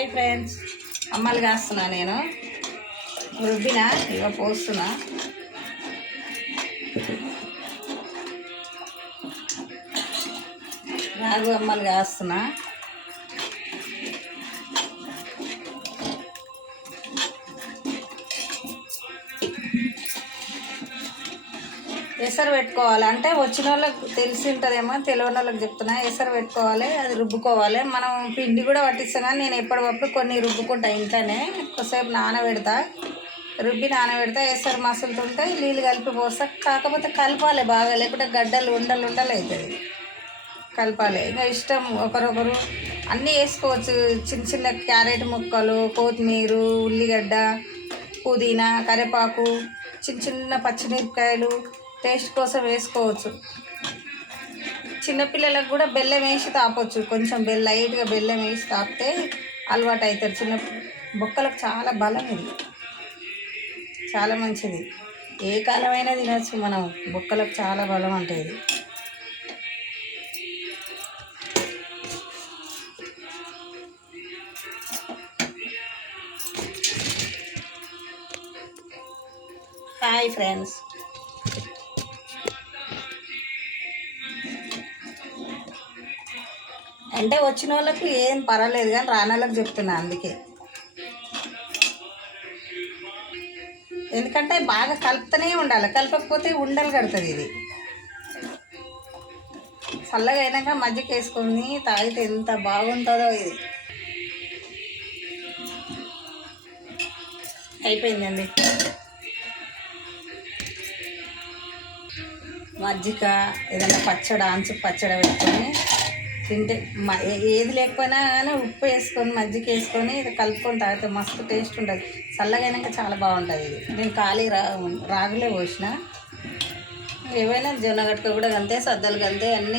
Hi friends, అమ్మలు కాస్తున్నా నేను. రుబ్బిన ఇక పోస్తున్నా. రాగు అమ్మలు కాస్తున్నా. ఎసరు పెట్టుకోవాలి అంటే వచ్చిన వాళ్ళకి తెలిసి ఉంటుందేమో, తెలియని వాళ్ళకి చెప్తున్నా. ఎసరు పెట్టుకోవాలి, అది రుబ్బుకోవాలి. మనం పిండి కూడా పట్టిస్తాం కానీ నేను ఎప్పటికప్పుడు కొన్ని రుబ్బుకుంటా ఇంట్లోనే. కొద్దిసేపు నానబెడతా, రుబ్బి నానబెడతా. ఎసరు మసులుతుంటే నీళ్ళు కలిపి పోస్తా. కాకపోతే కలపాలి బాగా, లేకపోతే గడ్డలు ఉండలు అవుతుంది. కలపాలి. ఇంకా ఇష్టం ఒకరొకరు అన్నీ వేసుకోవచ్చు. చిన్న చిన్న క్యారెట్ ముక్కలు, కొత్తిమీర, ఉల్లిగడ్డ, పుదీనా, కరివేపాకు, చిన్న చిన్న పచ్చిమిరపకాయలు టేస్ట్ కోసం వేసుకోవచ్చు. చిన్నపిల్లలకు కూడా బెల్లం వేసి తాపొచ్చు. కొంచెం లైట్గా బెల్లం వేసి తాపితే అలవాటు అవుతారు. చిన్న బొక్కలకు చాలా బలం, ఇది చాలా మంచిది. ఏ కాలమైనా తినచ్చు మనం. బొక్కలకు చాలా బలం అంటే ఇది. హాయ్ ఫ్రెండ్స్, అంటే వచ్చిన వాళ్ళకి ఏం పర్వాలేదు కానీ రాని వాళ్ళకి చెప్తున్నా. అందుకే, ఎందుకంటే బాగా కలుపుతూనే ఉండాలి. కలపకపోతే ఉండలు కడుతుంది. ఇది చల్లగా అయినాక మజ్జిగ వేసుకొని తాగితే ఎంత బాగుంటుందో. ఇది అయిపోయిందండి. మజ్జిగ ఏదైనా పచ్చడి, అంచు పచ్చడి పెట్టుకొని తింటే ఏది లేకపోయినా కానీ ఉప్పు వేసుకొని మజ్జిగ వేసుకొని ఇది కలుపుకొని తాగితే మస్తు టేస్ట్ ఉంటుంది. చల్లగా అయినాక చాలా బాగుంటుంది. ఇది నేను ఖాళీ రాగులే పోసిన. ఏవైనా జొన్న గట్క కూడా అంతే, సద్దలు అంతే, అన్నీ